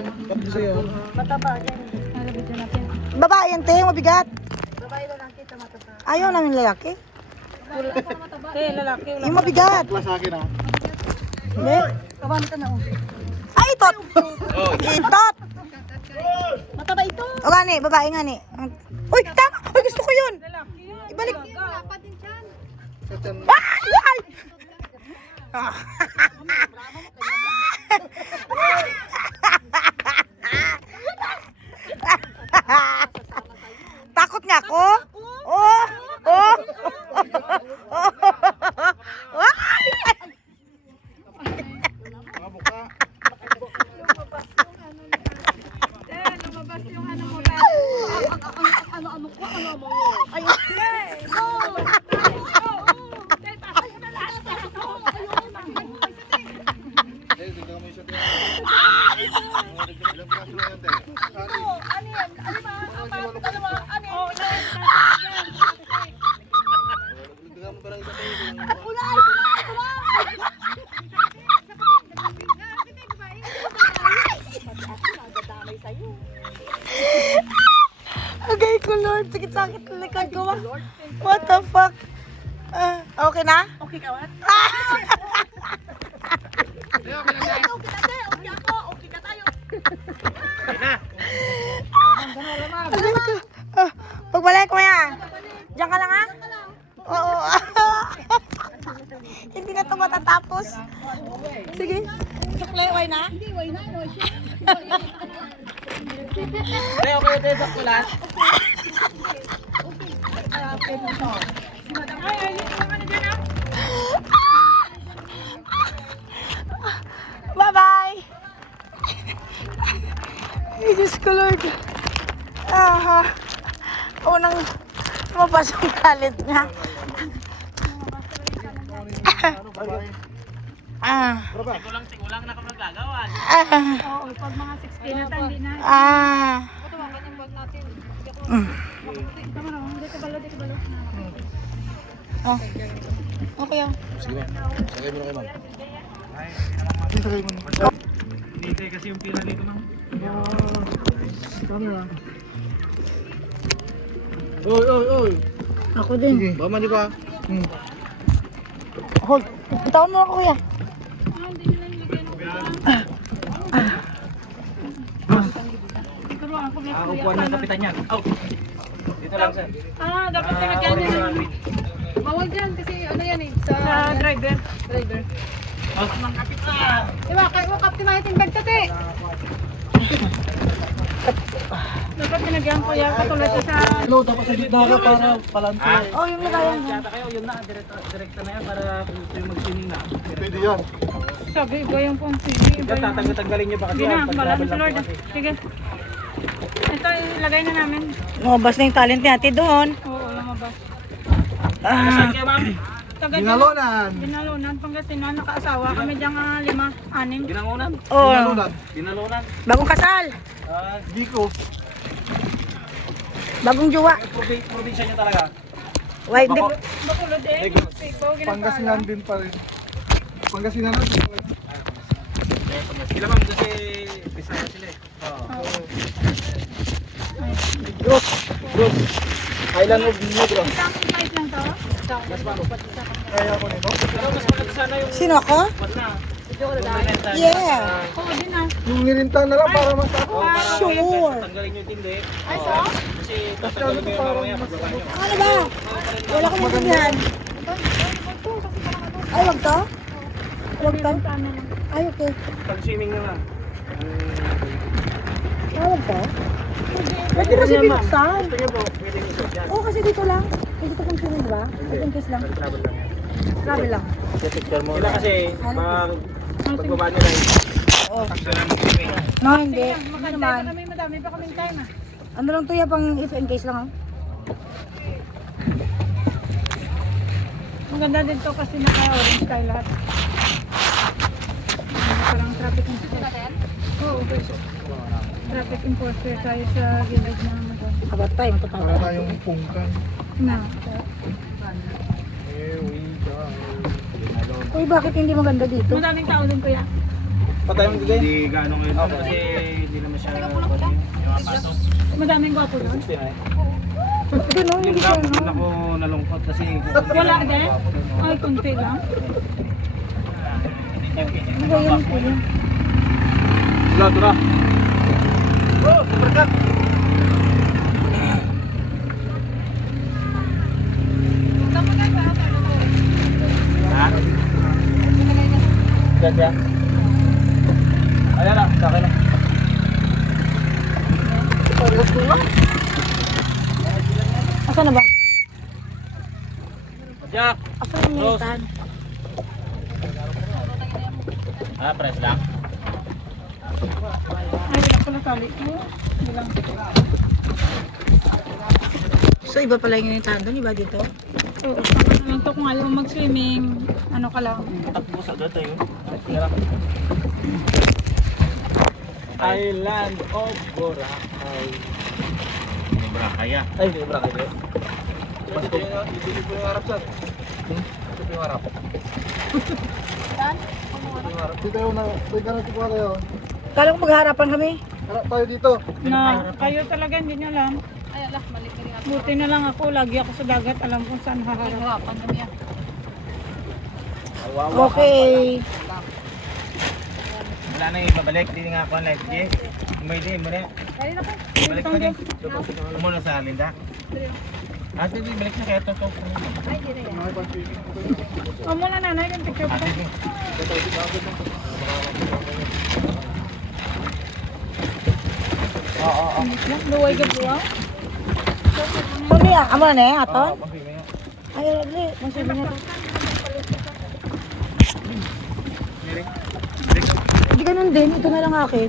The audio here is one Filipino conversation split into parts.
yan. Kapag sa'yo. Mataba yan. Nalabidyo natin. Babae yan, te. Mabigat. Babae lang kita mataba. Ayaw namin lalaki. Te, lalaki. Yung mabigat. Plus sa akin ha. Hindi. Kawan ka na. Ay, itot. Itot. Mataba ito. O gani, babae nga ni. Uy, tama. Uy, gusto ko yun. Lalaki yan. Ibalik. Dapat din dyan. Sa tiyan mo. Ay! Ay! Takot niya ako? Oh! Oh! Mga buka. Lumabas yung ano mo na. Ano ko? Ano mo? Ay, no! Dahil dito kami sa tiyan. Ilang braso na yan, te? Ano yan? Ano ba? Ano ba? Ano yan? Dito kami parang isa tayo. Kulay! Okay ko, Lord. Sakit-sakit ang likod ko. What the fuck? Okay na? Okay ka, what? Kaya, pinagay. Okay na, sir. Okay ako. Okay na tayo. Pagbalik ko yan. Diyan ka lang ha? Oo. Hindi na ito matatapos. Sige. Sukle, way na? Hindi, why na? Te, okay tayo sa kulas. Bye-bye! Ay, Diyos ko, Lord. Unang lumabas yung talent niya. Tigulang na kami nagagawa. Oo, pag mga 16 na tayo, hindi na. Patawakan yung bag natin. Tama na, dito balo. Okay, oh. Sige ba? Sagay mo na kayo, ma'am. Sagay mo na. Hindi kasi yung pila dito, ma'am. Camera. Oy. Ako din. Bama niyo ba? Hold. Bitawan mo ako, kuya. Turuan ko, may Upuan ng kapitan niya. Dito lang, sir. dapat nilagyan niya ng... Bawal dyan kasi ano yan eh, sa driver. Mga kapitan! Diba, kaya mo kapti natin bag tate. Dapat nilagyan ko yan, katulad ko sa... Hello, tapos sa gitna ka para palansi. Oh, yung lagayan niya. Yata kayo, yun na, direkta na yan para kung gusto yung mag-swimming na. Pwede yan. Sabi ko yung pong sige. Tatanggalin niyo ba kasi Hindi na, pag malam travel sa lang Lord. po kasi. Sige. Ito, ilagay na namin. Lumabas na yung talent natin doon. Oo, lumabas. Saan kayo, ma'am? Binalonan. Binalonan, Pangasinan, nakaasawa. Kami dyan 5, 6. Binangunan? Oh, Binalunan? bagong kasal. Giko. Bagong juwa. Probinsya niya talaga. Why, hindi. Bakulod eh. Pangasinan din pa rin. Pangasinan na din. Sila ma'am kasi Bisaya sila eh. Gros. Island of Negros. Isang size lang to. Kaya ko nito. Pero mas maganda sana yung Sino ako? what na. Yeah. Oo, din ah. Yung nirinta na lang para matapos. Sure. Tanggalin yung tindi. Ay, so? Kasi tatanggalin mo yung mamaya pagbaba nyo. Ano ba? Wala ko maintindihan. Ay, wag to? Wag to? Ay, okay. Pag-swimming na lang. Ah, wag to? Wag Pwede ko kasi rin yan, ma'am. binuksan. Gusto nyo po, pwede nyo po dyan. Oo, kasi dito lang. Dito ko kung sino, di ba? Open case lang. Travel lang yan. Grabe lang. Sila kasi, pagbaba nyo lang. Oo. Gusto lang mag-swimming. No, hindi. Ano Maganda naman? kami, madami pa kaming time ah. Ano lang to ya, pang if in case lang, oh. Maganda din to kasi naka-orange tayo lahat. Parang traffic enforcer. Oo, traffic enforcer tayo sa gilid na ano. About time, Wala totoo. tayong pungkan. Na. Uy, bakit hindi maganda dito? Madaming tao din kuya. Patay mo bigay? Hindi gaano ngayon kasi hindi naman siya yung apaso. Madaming gwapo yun. 60 na eh. Ito no, Yung hindi siya, gapon no? ako nalungkot kasi Wala din? Ay, konti lang. Ano ba yan, kuya? Wala, tara. Oh, super cut. Ha? Ganda. Ayan na, sa akin na. Asa na ba? Jack! Asa na militan? Ah, press lang. Ay, wala pala tali. Bilang. So, iba pala yung initan doon, iba dito? Oo. Ito kung ayaw mo mag-swimming, ano ka lang. Takbo sa data yun. Island of Boracay. Ano ba kaya? Ay, hindi Boracay din. Ibili ko yung harap sir. Ito yung harap. Saan? Dito yung dito tayo. Kala ko maghaharapan kami. Harap tayo dito. Na, kayo talaga hindi nyo alam. Ay, alam, mali ka rin ako. Buti na lang ako, lagi ako sa dagat, alam kung saan haharap. Harapan kami yan. Okay. Wala na yung babalik. Hindi nga ako ang life. May din mo na. Kaya na po. Balik mo din. Muna sa Linda. Ah, sige, balik na kaya ito. Ay, hindi na yan. O muna nanay, yung picture Ah, ko. sige. Luway ka buwa. Muli ah, amo na eh, aton? Oo, sige nga. Ay, lagli, masabi na to. Hindi ganun din, ito na lang akin.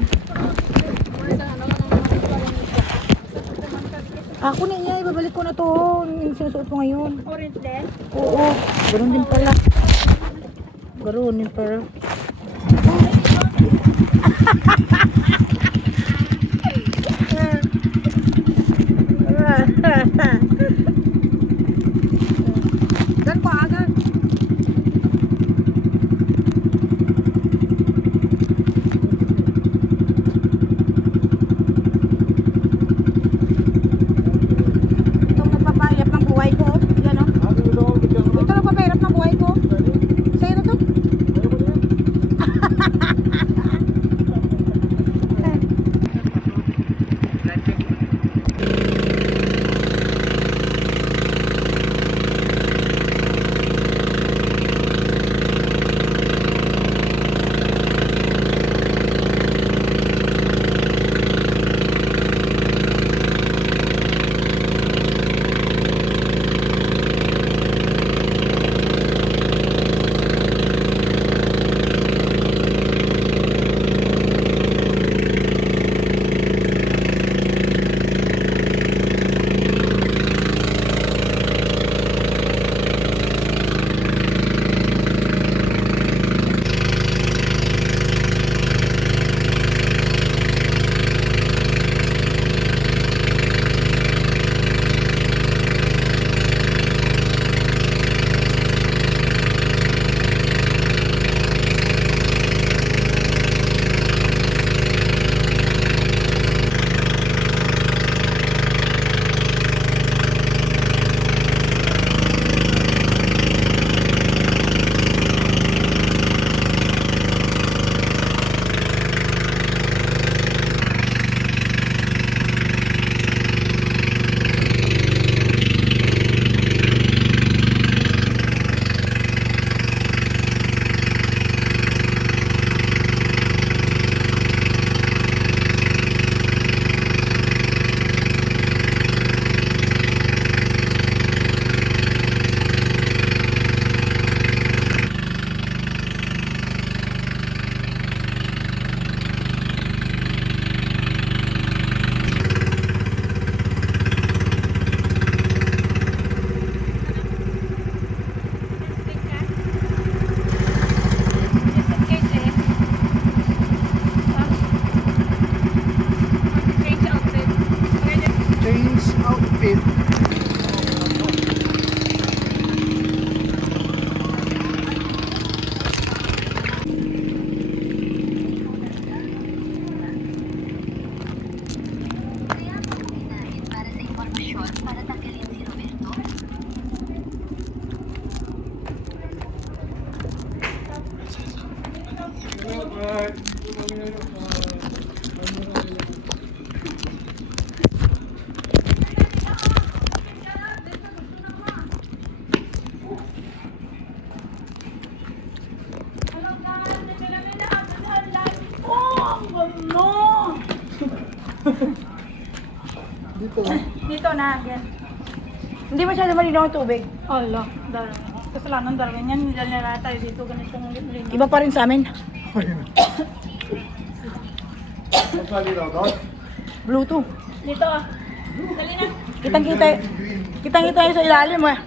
Ako na niya, ibabalik ko na to, yung sinusuot ko ngayon. Orange din. Oo, ganun din pala. Ganun din pala. Dan ko agad. Itong nagpapahirap ng buhay ko. Yan o. Ito nagpapahirap ng buhay ko. Sa'yo na to. Dito. Dito na, again. Hindi masyado malinaw ang tubig. Allah, darang. Kasalanan darang yan. Hindi na tayo dito. Ganito ng libre. Iba pa rin sa amin. Masali daw doon. Bluetooth. Dito ah. Dali na. Kitang-kita. Kitang-kita yung sa ilalim eh.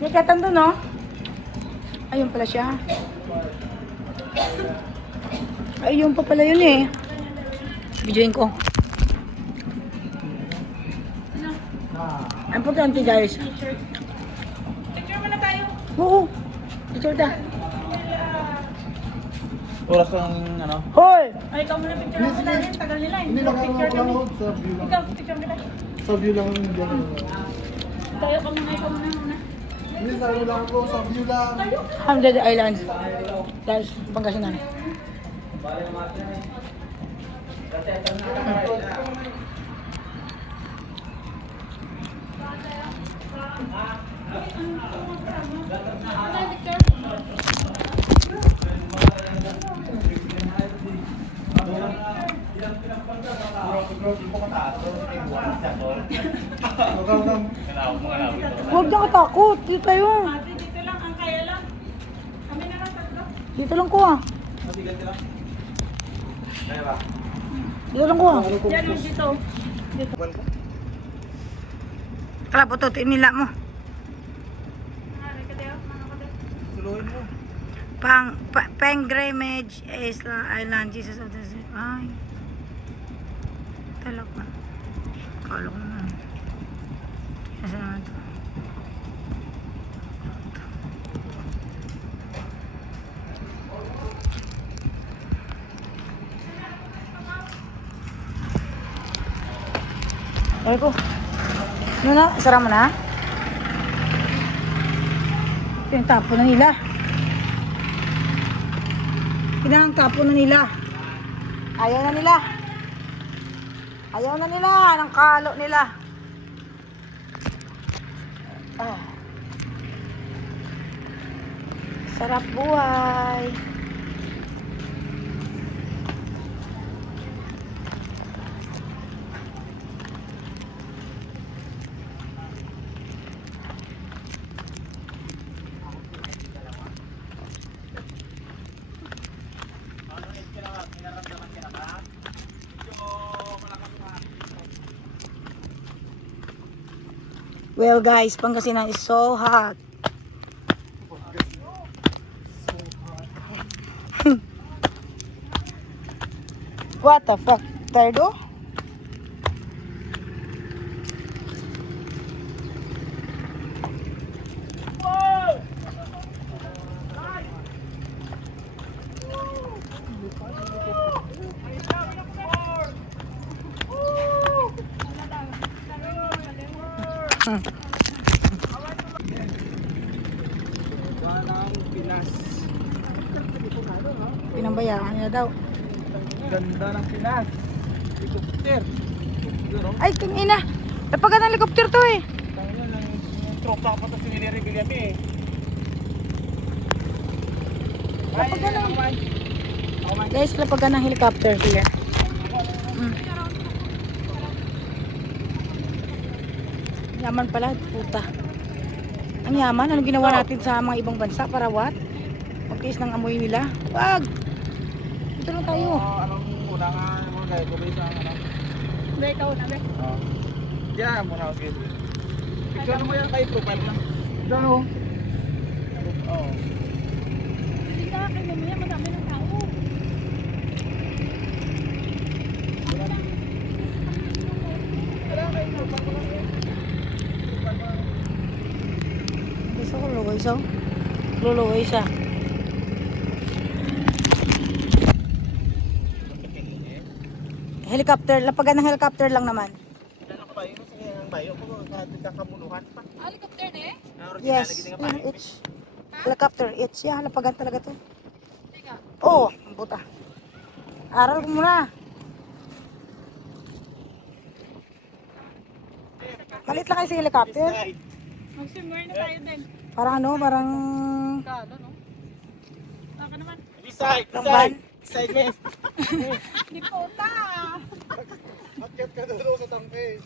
May katan doon, no? Ayun pala siya. Ayun pa pala yun eh. Videoin ko. Ang importante guys. Picture muna tayo. Oo. Picture ta. Oras kang ano? Hoy! Ay, ikaw muna picture ako natin. Tagal nila eh. Hindi Picture kami. nakakapanood sa view lang. Ikaw, picture kita. Sa view lang ang hindi ako. Tayo ka muna, ikaw muna. Hindi, sa ano lang ako, sa view lang. Hamded Islands. Guys, Pangasinan. Huwag na katakot. Dito tayo. Ate, dito lang. Ang kaya lang. Kami na lang tatlo. Dito lang ko ah. Dito lang ko ah. Yan, dito. Kala po to, nila mo. Suluhin mo. Pangramage Island, Jesus of the Sea. Ay. Talak na. Kala ko na. Kasi naman ito. Ay ko. Ano na? Sara mo na? Pinagtapo na nila. Pinagtapo na nila. Ayaw na nila. Ayaw na nila. Ng kalo nila. Ah. Sarap buhay. Well guys, Pangasinan is so hot. What the fuck, Tardo? Walang Pinas. Pinambayaan nila daw. Ganda ng Pinas. Helicopter. Ay, tingina. Lapagan ng helicopter to eh. Tangina ng tropa pa to si Willie Villame eh. Lapagan ng... Guys, lapagan ng helicopter here. Yaman pala, puta. Ang yaman, ano ginawa natin sa mga ibang bansa para what? Magtiis ng amoy nila. Wag! Dito lang tayo. Anong una nga mga guys, kung sa ano. Be, ikaw na, be. Diyan muna ako guys. Picture mo yan kay profile lang. Diyan o. Oo. Hindi ka, kaya mamaya madami ng tao. Gusto ko luluway siya. Luluway siya. Helicopter, lapagan ng helicopter lang naman. Ano ka ba yun sa bayo ko kakamuluhan pa. Helicopter na eh. Yes, it's helicopter, it's yeah, lapagan talaga to. Teka. Oh, buta. Aral ko muna. Malit lang kayo sa helicopter. Mag-swimwear na tayo din. Parang ano, parang... Kalo, no? Side, Long van? side, miss. Di puta. Akyat ka doon sa tangke.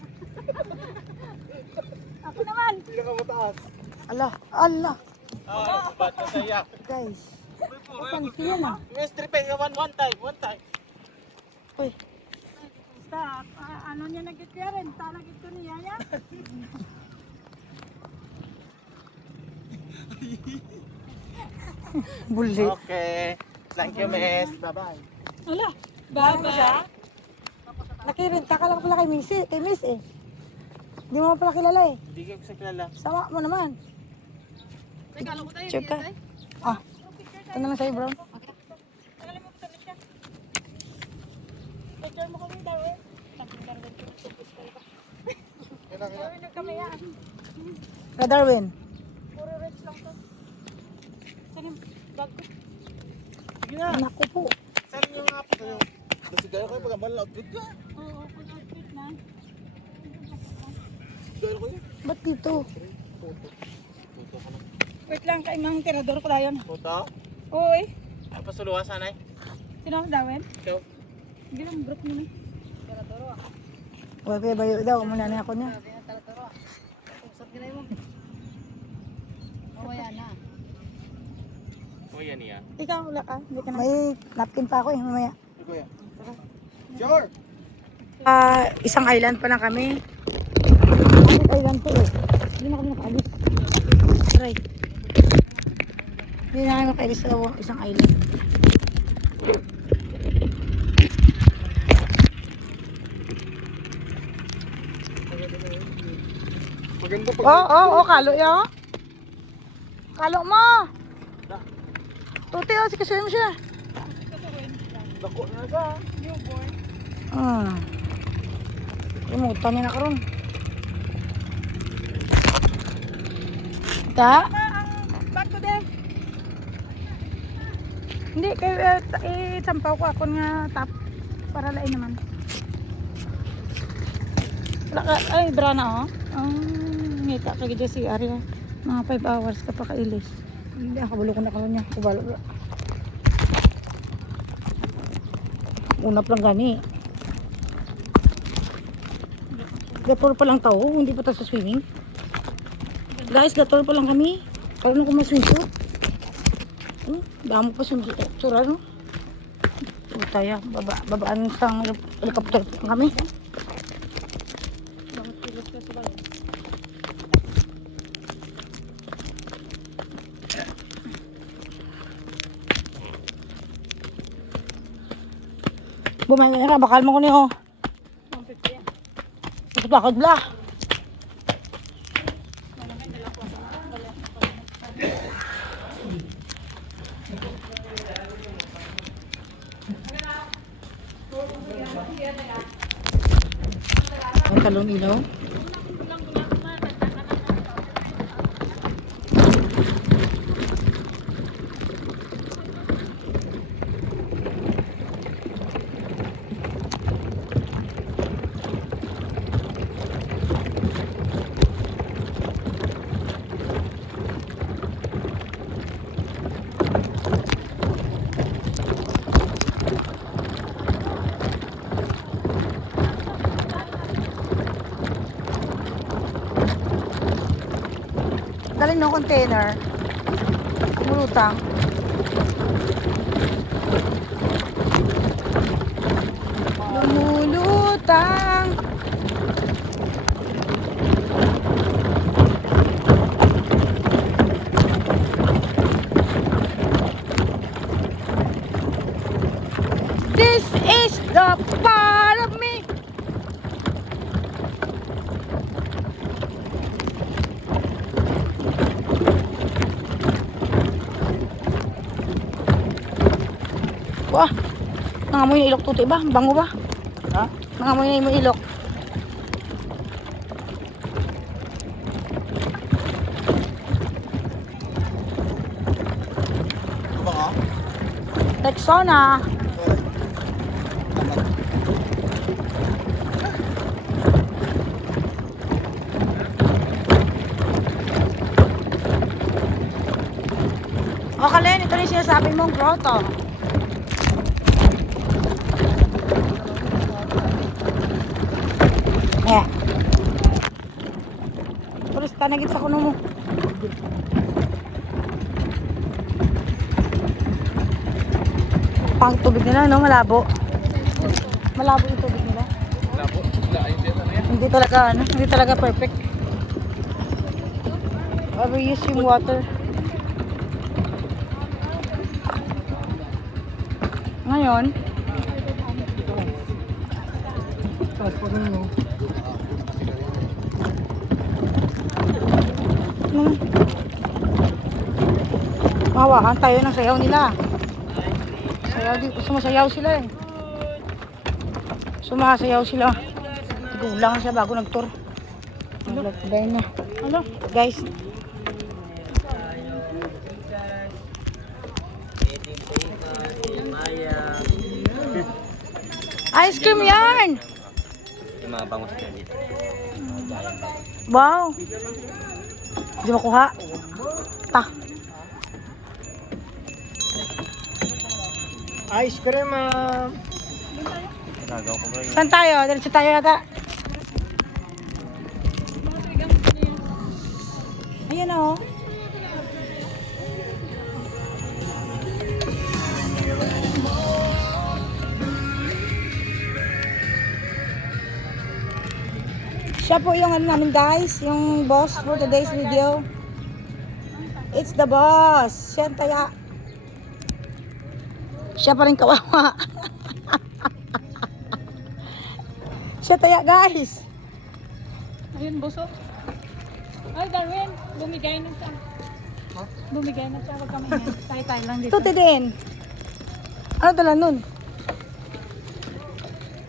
Ako naman. Pinakamataas. Ala, ala. Ah, ba't ka saya? Guys. Panty yan ah. Miss, tripping ka one time. Uy. Basta, ano niya nag-kaya rin. Talagit ko niya yan. Bulit. Okay. Thank you, miss. Bye-bye. Ala. Baba. Nakirinta ka lang pala kay Miss eh. Hindi mo pala kilala eh. Hindi ka sa kilala. Sama mo naman. Check ka. Ah. Ito na lang sa'yo, bro. Picture mo kami daw eh. Gawin na kami yan. Darwin. Puro rich lang to. Saan yung bag ko? Sige na. Naku po. Saan yung apo kayo? Kasi kayo kayo pag-amal outfit ka. Oo, pag outfit na. Gaya kayo. Ba't dito? Puto ka na. Wait lang, kaimang tirador ko dayon. Puto? Oo eh. Ay, pasuluwa sanay. Sino ang dawin? Ikaw. Hindi lang, brot mo na. Tirador ako. Huwag kayo bayo daw. Muna na ako niya. Tirador ako. Usap ka na mo. Mamaya na. O yan niya. Ikaw, wala ka. Hindi ka na. May napkin pa ako eh. Mamaya. Kuya. Sure. Isang island pa lang kami. Island po eh. Hindi na kami nakaalis. Try. Hindi na kami nakaalis sa isang island. Maganda pag... Kalo yo. Kalo mo. Tuti si kasuhin mo siya. Dako na sa. Limutan niya na karon. Ta? Bag ko din. Hindi, kayo sampaw ko ako nga tap. Para lain naman. Ay, brana oh. Ngita ka gidya si Arya. Mga 5 hours ka pa kailis. Hindi, kabalo ko na karon niya. Kabalo. Unap lang gani. Gator pa lang tao, hindi pa tayo sa swimming. Guys, gator pa lang kami. Karoon ako may swimsuit. Damo pa swimsuit. Tsura, no? Tayo, babaan sa helicopter kami. Bumaya na, bakal mo ko niyo. Ito bakal bla. Ang talong ilaw. Dalhin no container. Mulutang. Lumulutang. This is the part of me. Wah, nangamoy na ilok tuti ba? Bango ba? Ha? Nangamoy na yung ilok. Ano ba ka? Texona. O Kalen, ito rin sinasabi mong grotto. Tanagit sa kuno mo. Pang tubig nila, no? Malabo. Malabo yung tubig nila. Labo. Wala, ayun dyan ano yan. Hindi talaga perfect. Overuse yung water. Ngayon, Tapos pag ano, hawakan tayo ng sayaw nila. Sumasayaw sila eh. Sumasayaw sila. Gulang siya bago nag-tour. Naglagay na. Ano? Guys. Ice cream yarn! Yung mga bangos na dito. Wow! Di makuha? Ta. ice cream, Nagaw ko ba yun? Saan tayo? Diretso tayo yata. Ayan o. Siya po yung ano namin guys, yung boss for today's video. It's the boss. Siya ang taya. Siya pa rin kawawa. Siya taya guys. Ayun, buso. Ay, Darwin, bumigay na siya. Bumigay na siya, wag kami yan. Tayo-tayo lang dito. Tuti din. Ano dala nun?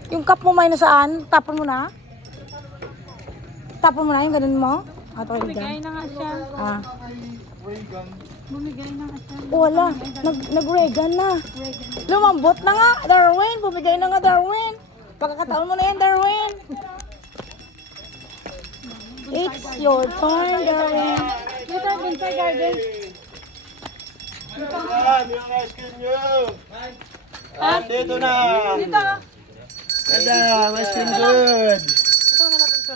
Yung cup mo may nasaan? Tapon mo na? Tapon mo na yung ganun mo? Ato kayo Bumigay dyan. na nga siya. Ah. Bumigay na nga siya. Wala. Nag-regan na. Lumambot na nga, Darwin. Bumigay na nga, Darwin. Pagkakataon mo na yan, Darwin. It's your turn, Darwin. Dito, Bonsai Garden. Yan, yung ice cream nyo! Dito na! Dito. Ganda, ice cream good!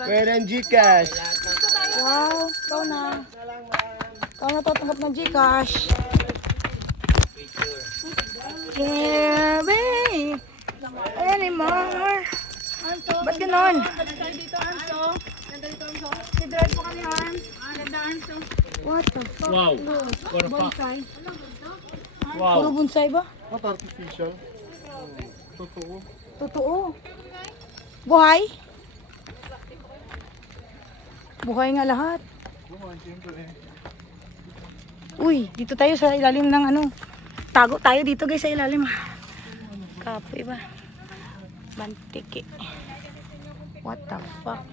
Pwede ang Gcash! Wow, ikaw na. Ikaw na tatanggap ng Gcash. Yeah, babe. Anymore. Armso. Ba't ganon? Ganda tayo dito, Armso. Ganda dito, Armso. Si-drive po kami, Arm. Ganda, Armso. What the fuck? wow. Bonsai. Puro bonsai ba? Not artificial. Totoo. Totoo. Buhay? Buhay nga lahat. Buhay, siyempre eh. Uy, dito tayo sa ilalim ng ano. Tago tayo dito guys sa ilalim. Kapoy ba? Bantiki. What the fuck?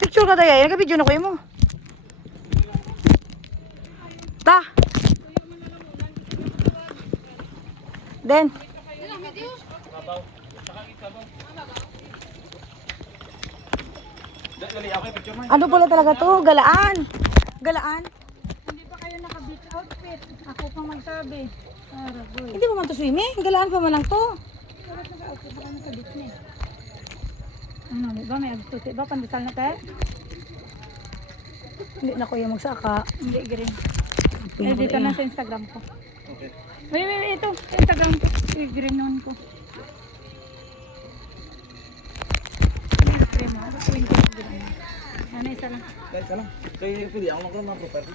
Picture ka tayo. Nagka-video na kayo mo. Ta. Den. Ano pala talaga to? Galaan. Galaan. Hindi pa kayo naka-beach outfit. Ako pang magsabi. Aragoy. Hindi pa man to swimming. Galaan pa man lang to. Pero naka-outfit pa kami sa beach na eh. Ano, di ba? May agtuti ba? Pandesal na tayo? Hindi na kuya magsaka. Hindi, green. Hindi Eh, na dito kuya. na sa Instagram ko. Wait, ito. Sa Instagram ko. I-green nun ko. Hindi, green mo. Green ko. Green. Ano, isa lang. Guys, alam. Kaya pili ako lang ng property.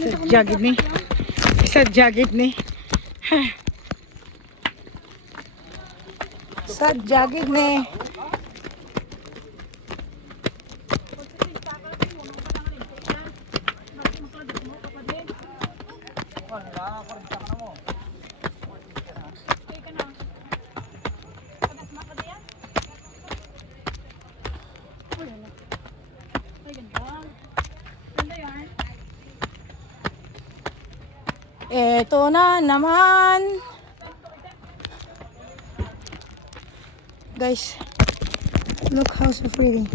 Sa jagid ni. Sa jagid ni. Sa jagid ni. Ay, ganda. Ganda yan. Eto na naman. Guys, look how so pretty.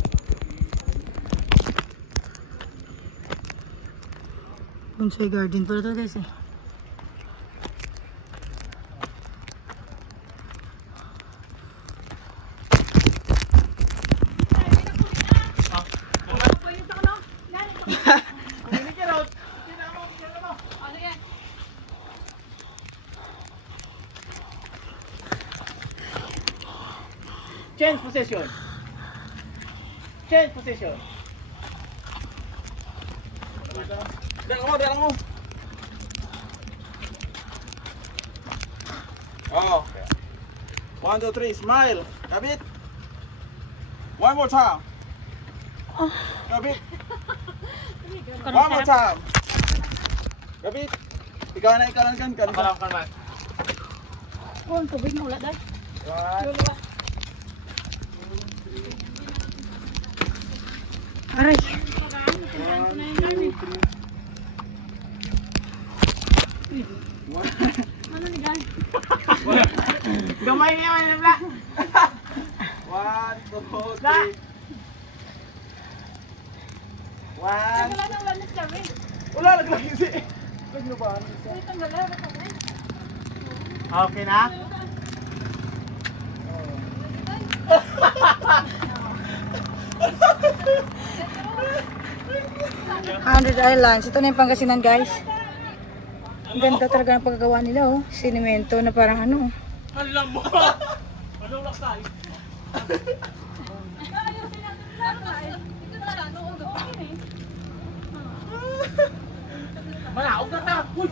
Bonsai garden pala to guys eh. Change position. Change position. Darang mo. Oh. 1, 2, 3, smile. Kabit. One more time. Kabit. One more time. Kabit. Ikaw na ikalangan kan. Kalam kan man. Oh, ang tubig mo wala dahil. Aray. Ano ni Gan? Gamay niya man nabla. 1, 2, 3. One. Wala na wala na siya, eh. Wala lagi si. Ano ba? Uy, tanggalan. Okay na? 100 Islands. Ito na yung Pangasinan, guys. Ang ganda talaga ng pagkagawa nila, oh. Sinimento na parang ano. Alam mo. Ano lang tayo? Malaog na ta. Uy,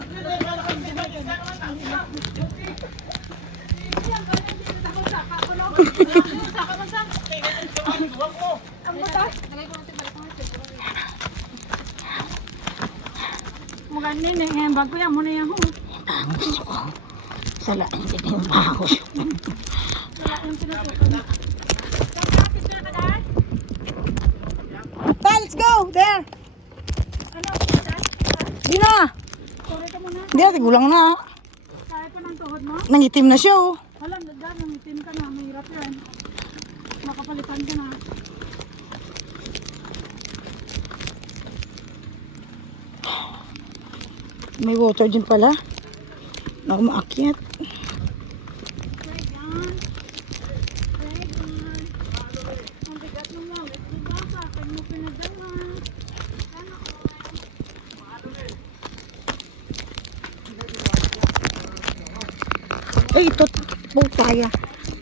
Maganda yun eh. Bag ko yan. Muna yan ho. Gusto ko. Sala, hindi na yung baho. Wala yung tinutukan. Pa, let's go! There! Ano? Di na! Sorry ka muna. Di na, tigulang na. Kaya pa ng tuhod mo? Nangitim na siya, oh. Wala, dad, nangitim ka na. Mahirap yan. Makapalitan ka na. May water din pala. Na umaakyat. Regan. Regan. Ang bigat mo lang. Ito ba sa akin mo pinadala? Sana Ay, ito. Bukaya.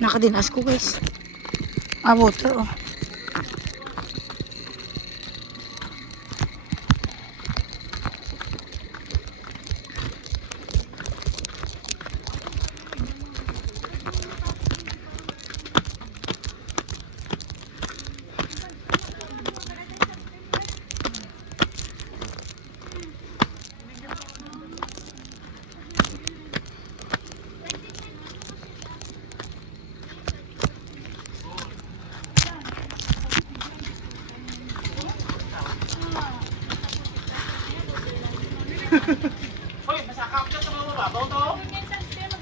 Nakadinas ko, guys. Ah, water, oh. Hoy, masakap ka sa mga mababaw to.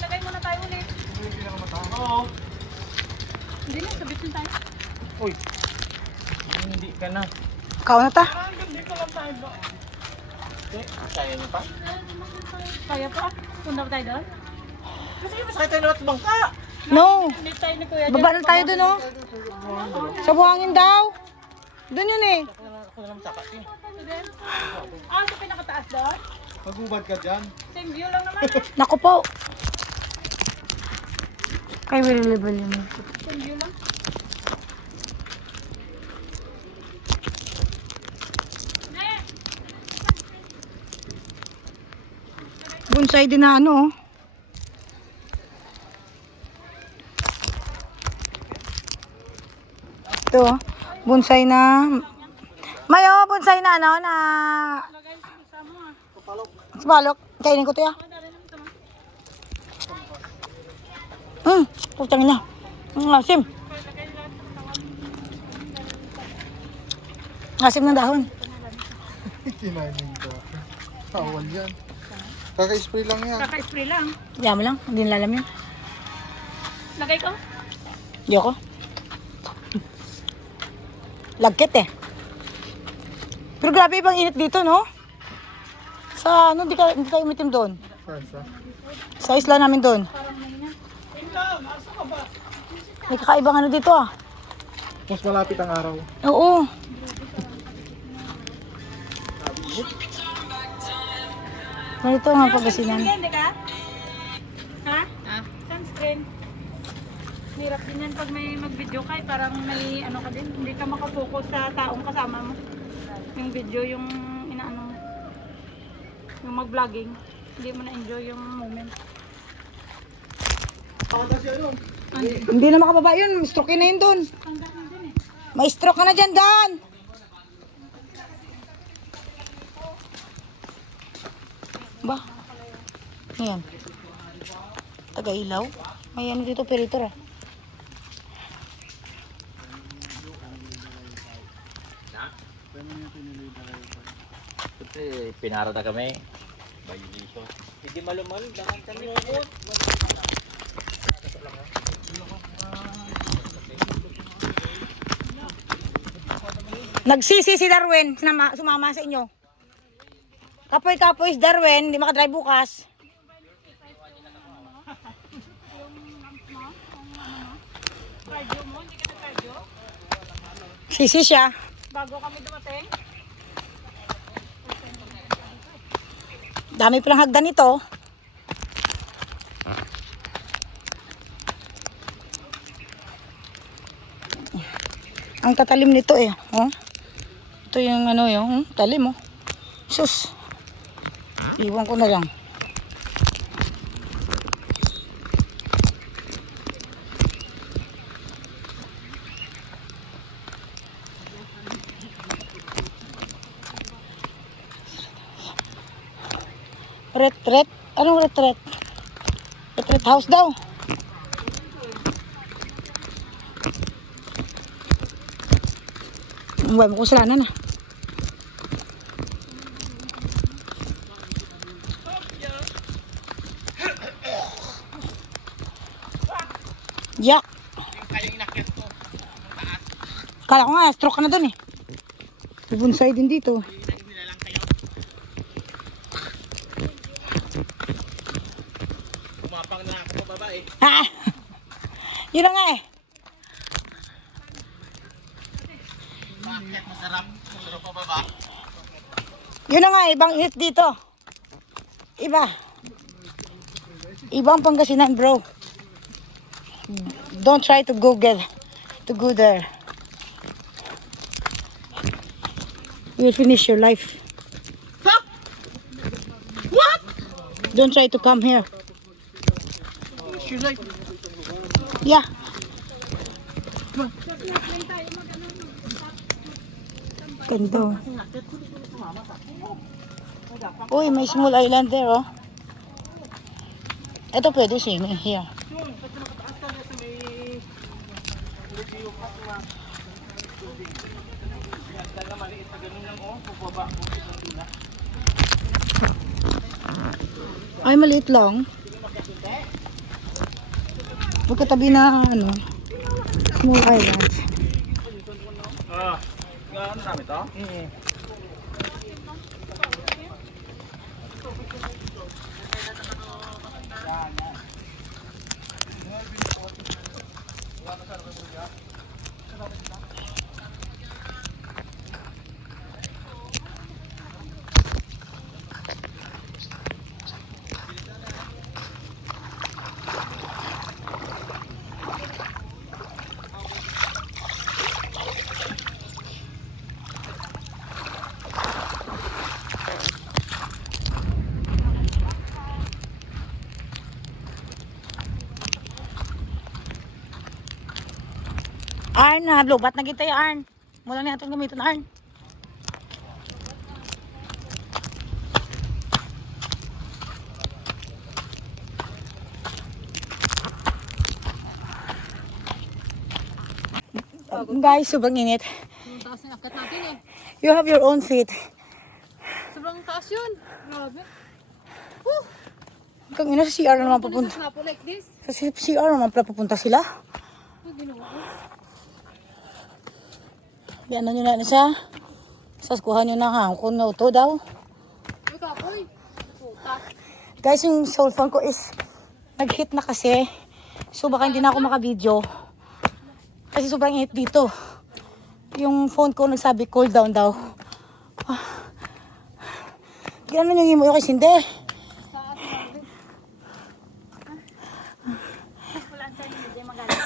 maglagay muna tayo ulit. Oo. Hindi na, sabitin tayo. Uy. Hindi ka na. Ikaw na ta. Hindi ko lang tayo ba? Kaya niyo pa? Kaya pa? Punta ba tayo doon? Kasi masakit tayo naman sa bangka. No. Hindi tayo ni Kuya. Baba na tayo dun, oh. Sa buhangin daw. Dun yun, eh. Ako na lang masakit eh. Ah, sa pinakataas doon? Magubad ka dyan. Same view lang naman. Naku po. Kay Willy mo. Same view lang. Bonsai din na ano, oh. Ito, oh. Bonsai na. Mayo, bonsai na ano na. Lagay sa isa mo ah. Balok. Kainin ko to, ya. Putang ina. Ang asim. Asim ng dahon. Kinainin ka. Tawal yan. Kaka-spray lang yan. Kaka-spray lang. Diyan mo lang. Hindi nilalam yun. Lagay ko. Di ako. Lagkit eh. Pero grabe ibang init dito, no? Sa ano, hindi tayo umitim doon. Sa isla namin doon. May kakaibang ano dito, ah. Mas malapit ang araw. Oo. Ganito nga Pangasinan. Hindi ka? Ha? Sunscreen. Hirap din yan pag may mag-video ka, parang may ano ka din, hindi ka makapokus sa taong kasama mo. Yung video, yung inaano mo. Yung mag-vlogging, hindi mo na-enjoy yung moment. Hindi na makababa yun. Stroke na yun dun. May stroke ka na dyan, Dan. Ba? Ayan. Taga-ilaw. May ano dito, operator ah. Pinarata kami. Violation. Hindi malumal, dangan kami. Nagsisi si Darwin. Sumama sa inyo. Kapoy-kapoy si Darwin. Hindi makadrive bukas. Cardio mo, hindi ka na-cardio? Sisi siya. Bago kami dumating? Dami palang hagdan nito. Ang tatalim nito eh. Oh. Ito yung ano yung talim oh. Sus. Iwan ko na lang. Retret? Anong retret? Retret house daw. Buhay mo kasalanan ah. Yeah. Kala ko nga, stroke ka na dun eh. Bubunsay din dito. Kumapang na ako pababa eh. Ah! Yun na nga eh. Bakit masarap? Masarap pababa. Yun na nga, ibang init dito. Iba. Ibang Pangasinan, bro. Don't try to go there. You will finish your life. What? Don't try to come here. Yeah. Ganda. Uy, may small island there, oh. Ito pwede swimming here. Ay, maliit lang. Magkatabi na, ano, small island. Ano namin to? Arn, na lobat na kita Arn. Mula na natin gamitin Arn. Guys, sobrang init. Yung taas na akat natin eh. You have your own feet. Sobrang taas yun. Grabe. Kung ina sa CR naman papunta. Snapo like this. Sa CR naman pala papunta sila. Ay, ginawa ko. Yan nyo na sa saskuhan nyo ng hangkon na ito daw. Uy, kapoy. Puta. Guys, yung cellphone ko is nag-hit na kasi. So baka hindi na ako makabideo. Kasi sobrang init dito. Yung phone ko nagsabi cool down daw. Gano'n yung imo yung kasi hindi. Wala sa'yo, hindi magalit.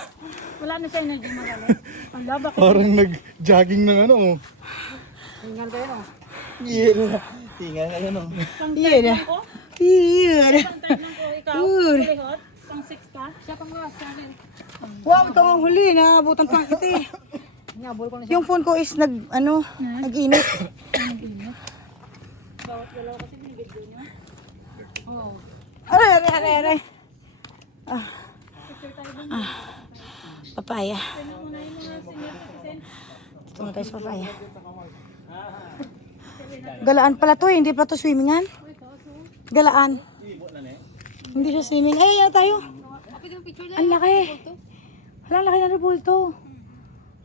Wala na sa energy magaling. Ang laba ka. Parang nag-jogging ng ano. Oh. Tingnan tayo no. Yeah. Tingnan ka yun, oh. Pang Yan third na. lang ko. Yan. Pang third lang ko. Ikaw. Good. Kulihot. Pang 6 ka. Siya pang mga sa akin. Wow, ito ang huli. Naabutan pa kita eh. Yung phone ko is nag-init. Bawat dalawa kasi binibidyo niya. Oo. Aray. Picture tayo ba? Papaya. Tingnan mo na yung mga senior citizen. Dito na tayo sa papaya. Galaan pala to eh. Hindi pala to swimmingan. Galaan. Hindi siya swimming. Ay, yan tayo. Ang laki. Walang laki na rebulto.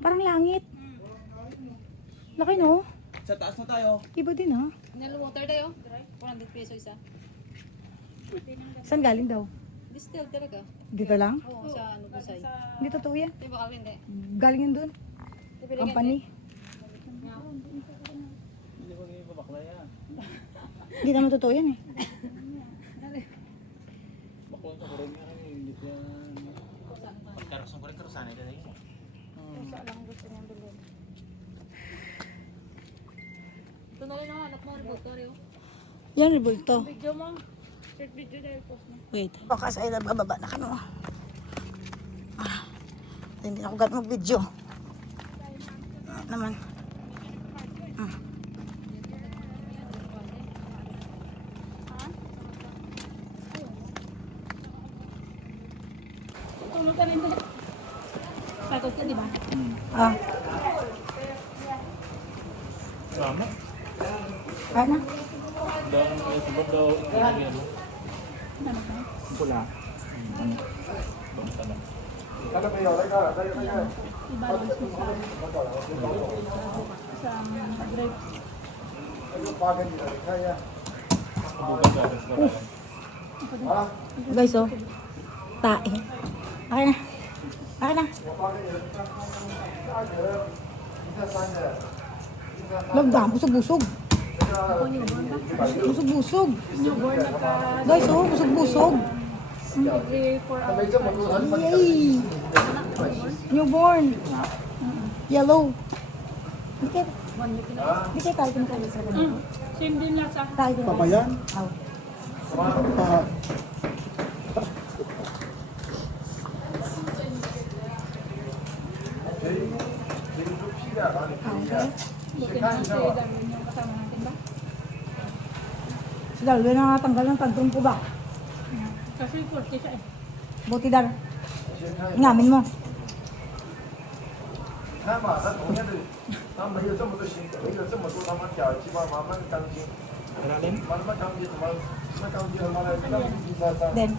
Parang langit. Laki no? Sa taas na tayo. Iba din ha. Mineral water tayo. 400 peso isa. Saan galing daw? Distilled talaga. Dito lang? Oo, sa ano po say. Hindi totoo yan. Di ba hindi? Galing yun dun. Company. Hindi naman totoo yan eh. Pagkarasong ko rin karusanay na yun. Ito na rin ang hanap mo, reporter yun. Yan, rebulto. Video mo. Short video dahil post mo. Wait. Bakas ay nabababa na kami. Hindi ako gat mag-video. Naman. Tulog ka rin doon. Pagod ka, di ba? Ah. Sama. Ano? Doon, may subok daw. Pula. I-balance mo sa grapes. Guys, oh. Tae. Okay na. Okay na. Lagdam, busog-busog. Busog-busog. Newborn nagka Guys, oh, busog-busog. every 4 hours. Yay! Newborn. Yellow. Hindi kayo, hindi kayo tayo pinakalit sa kanila. Same din lasa. Tayo din. Papaya? Oh. Okay. Buti na si Darwin yung kasama natin ba? Si Darwin na natanggal ng tagtong ko ba? Kasi 40 siya eh. Buti Dar. Ngamin mo. 看吧，他同样的，他没有这么多心，没有这么多他妈脚气吧，慢慢钢筋，慢慢钢筋什么钢筋他妈的那么低沙沙， Then,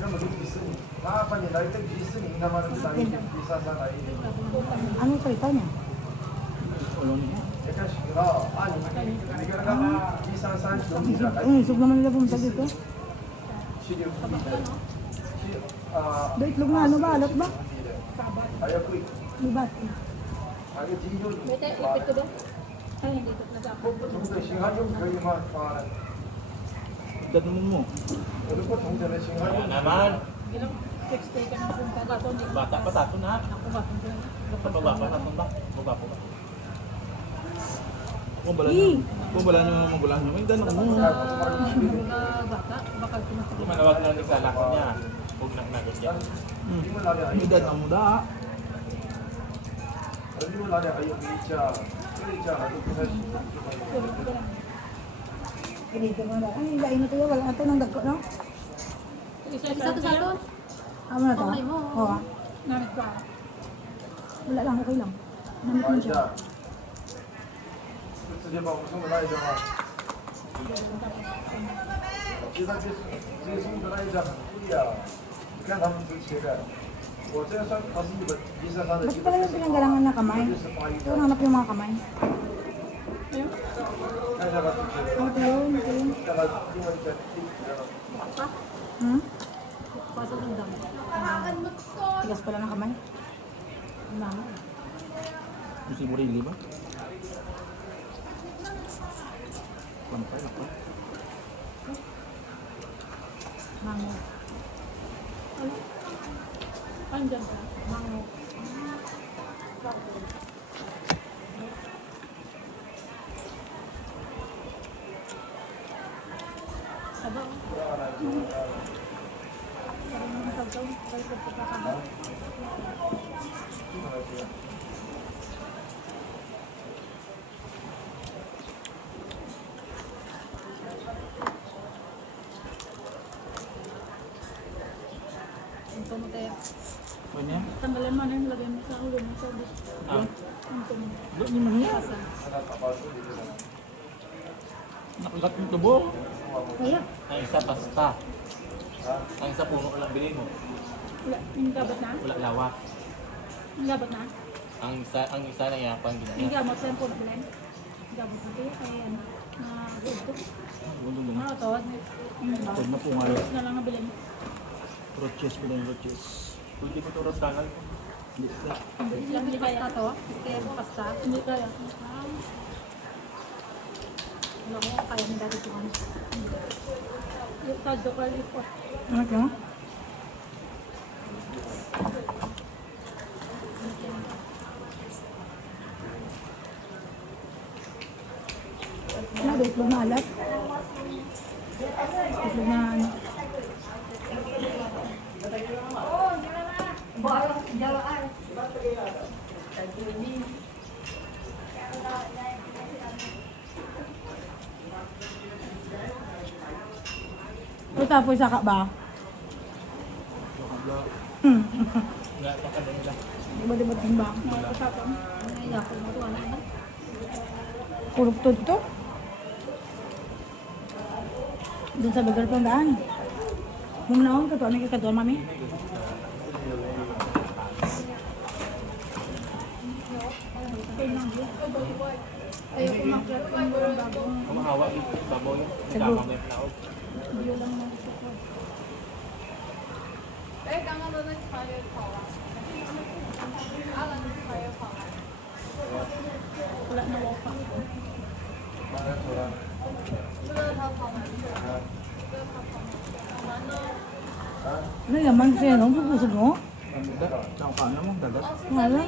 那么多迪士尼，麻烦你来这个迪士尼他妈的来一点低沙沙来一点， anong salita niya? 也看行了啊，你们你看那个低沙沙有你的，来 Isog naman nila pumunta dito. 7.5啊， Do itlog na ano ba? Alat ba? 还要贵， Diba? 还有鸡肉， Bete, ipit ko doon. Ay, hindi ko na ako. 不同的型号用可以吗？妈的， Dad naman mo. 我的不同的型号 Kaya 用。 naman. Ilang 6 day ka na punta dito. Hindi Bata pa tato na. ako ba? Baba pa tato ba? Baba po ba? Kung bala nyo. Kung bala nyo magulang nyo. May danong mo. Mga bata, baka tumasakit. Di manawag na rin sa lakad niya. Huwag na nagot niya. 你们那里还有 May danong mo da. 你们那里还有美甲，美甲还是不太行。 Dito mo na. Ay, lain na tayo. Wala na ito ng dagko, no? Isa-isa to. Amo na to? Oo. ah. Namit ka. Wala lang, okay lang. Namit mo 拿一 siya. 下，就直接把我送的那一张啊。其实他直接送的那一张很贵啊，你看他们之前的，我这样算它是一本133的， Ba't pala yung pinanggalangan na kamay? 68一 Ito 张， hanap yung mga kamay. 看一下它之前的， Ano tayo? Ano tayo? 看它另外一家第几张了。 Hmm? Pasok ng dami. Tigas pala ng kamay. Gusto mo rin ba? Lampay, lampay. Mango. Ano? Andyan ka? Mango. Aba, parang mga sabaw. Kaya sa pagkakabaw. Ito mo tayo. Ano yan? Tanggalan mo na yung lagay mo sa ulo mo. Sabi. Ah, Ito mo. Doon yung mga nakagat yung tubo. Kaya. ang isa pasta. Ang isa puno lang bilhin mo. Wala. Yung gabat na? Wala lawa. Yung gabat na? Ang isa na yapan Yung ginaya. gamot lang po na bilhin. Yung gabat na ito. Ay ano. Good to. Gulo lang. Tawad na. Huwag na po nga. Tapos na lang nabilin. Roches ko na yung roches. Pwede mo turot kanan. Hindi kaya. Pasta to? Kaya mo pasta? Hindi kaya. Wala ko kaya mo dati ito. Yung tado ka lipot. Ano ito? Ano, itlog na alat? Itlog na ano? Ito tapos saka ba? Nga pa ka nila. Di ba timbang? Nakakasapang. Ay, ako mo ito. Ano ba? Kuruptod to. Doon sa bagal pang daan. Mumnaon ka to. Ano ka to, mami? Ayoko makyat kung walang bagong Kumahawa yung babaw yung Sagot. tama may plaog. video lang na gusto ko. Wala na waka. Ano yaman siya, no? Pupusog mo? Saan ka mo? Dagat? Wala.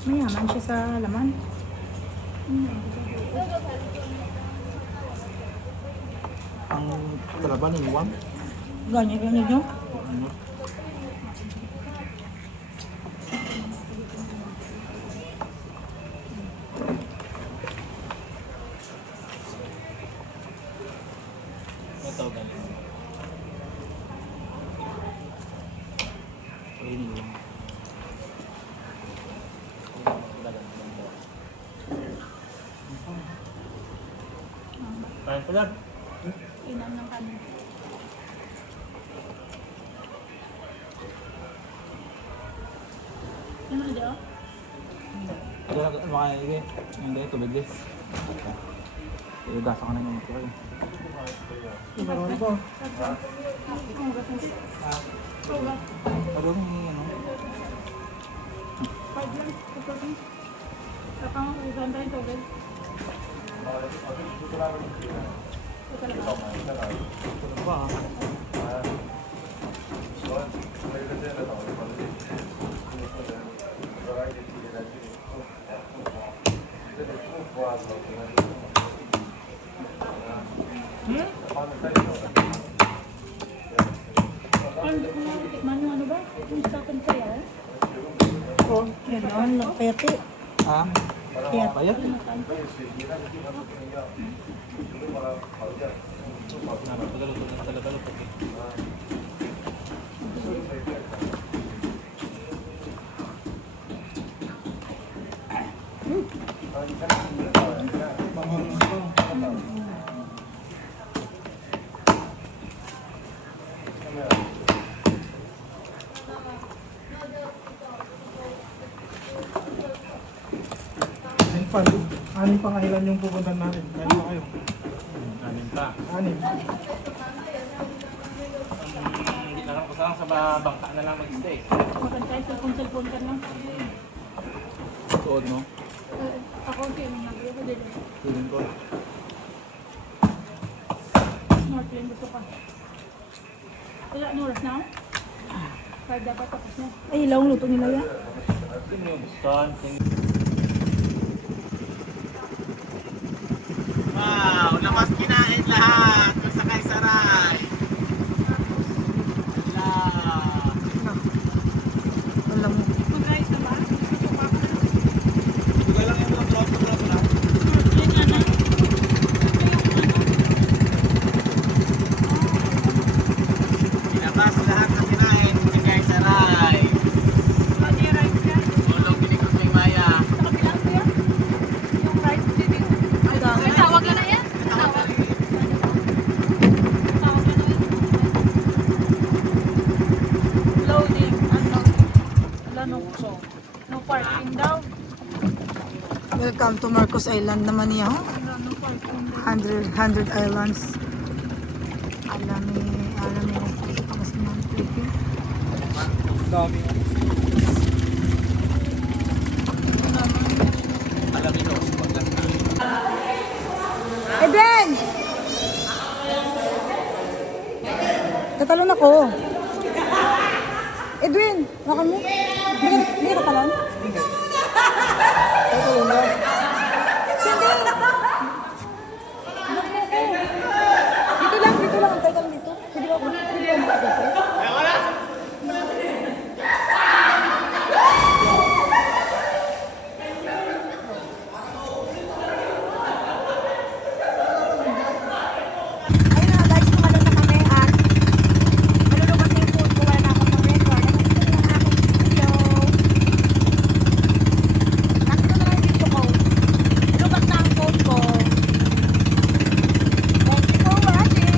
Mayaman siya sa laman. Ang kalaban yung uwang. Ganyan nyo. Ano? Ito galing. Ayun yung uwang. Kain pa lang. Inam ng kanin. Ano na daw? Ada makanya ini yang dari tubig guys. Jadi gasa ka na yung mga Meron po. Ano yung ano? Pag lang. Kapag lang. Kapag lang. Ugan tayo tubig. Ano ba? Tikman yung ano ba? Yung stocking sa'yo? Oh, yan o. Nakapete. Ah? Kaya Payat? Talaga-luto eh. Anim pa nga ilan yung pupuntan natin. Kaya pa kayo. Anin pa. Anim. Hindi na lang ko sa bangka na lang mag-stay. Makan tayo cellphone ka lang. Tuod no? Ako, nag-iwa ko din. Tuodin ko. Snorkeling gusto ka. Wala, no oras na? 5 dapat tapos na. Ay, ilaw ang luto nila yan. Wow, labas kinain lahat. Kasakay saray. Ala. Alam mo. Mag-rice na ba? Ito lang yung vlog na. Yan na na. Labas lahat ng kinain. Kasakay saray. Pwede yung rice yan. Tulog bilikot may maya. Sa kabila ko yan. Yung rice dito. May tawag na yan. Tawag. Tawag na yan. Loading. Wala no parking daw. Welcome to Marcos Island naman niya. Oh. Wala no parking daw. 100 islands. Alami yung pangasinan. Dami. Alam ito. Edwin! Tatalon ako. Edwin, baka mo? Hindi ka tatalon? Tatalon mo? Dito lang. Antay ka lang dito. Pwede ba ako? Pwede ba ako dito? Ayun na guys, kumalun na kami at malulubas na yung food ko. Wala na akong record. Ano gusto niyo ng aking video? Nakita na lang yung video ko. Lubas na ang phone ko. Thank you for watching!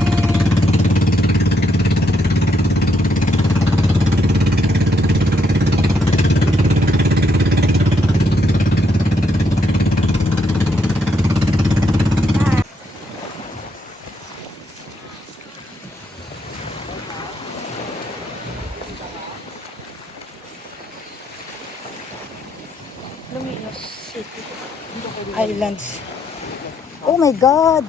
Luminos City Islands. Oh my God!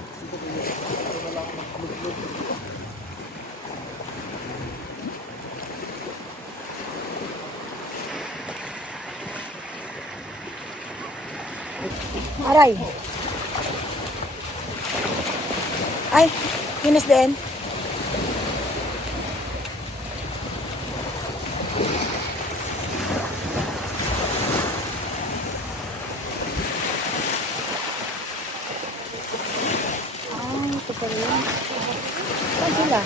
Aray! Ay, Yunus din. Ito pala yun. Saan sila?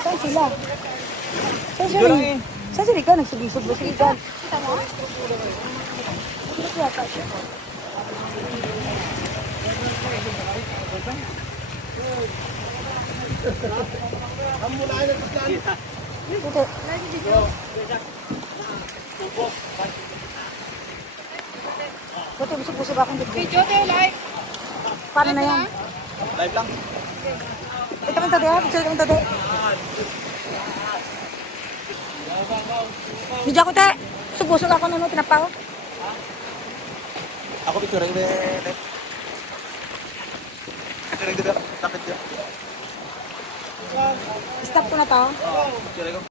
Saan sila? Saan sila? Saan sila ka? Nagsugisog ba sila ka? Nagsugisog yata siya. Ito. Buti, busog-busog akong dito. Video tayo like. Paano na yan? Live lang. Ito kami tadi ha? Picture kami tadi. Video ko te. Busog-busog ako na tinapaw. Ako picture rin. Picture rin dito. Tapit dito. Stop ko na to. Picture rin.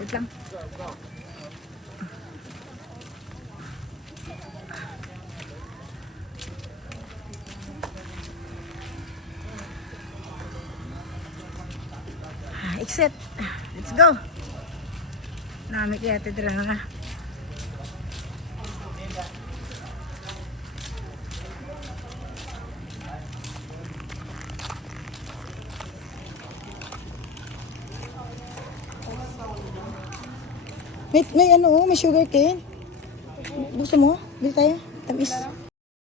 Wait lang. Exit. Let's go. Nami kaya titira na. May ano, may sugar cane. Gusto mo? Bili tayo. Tamis.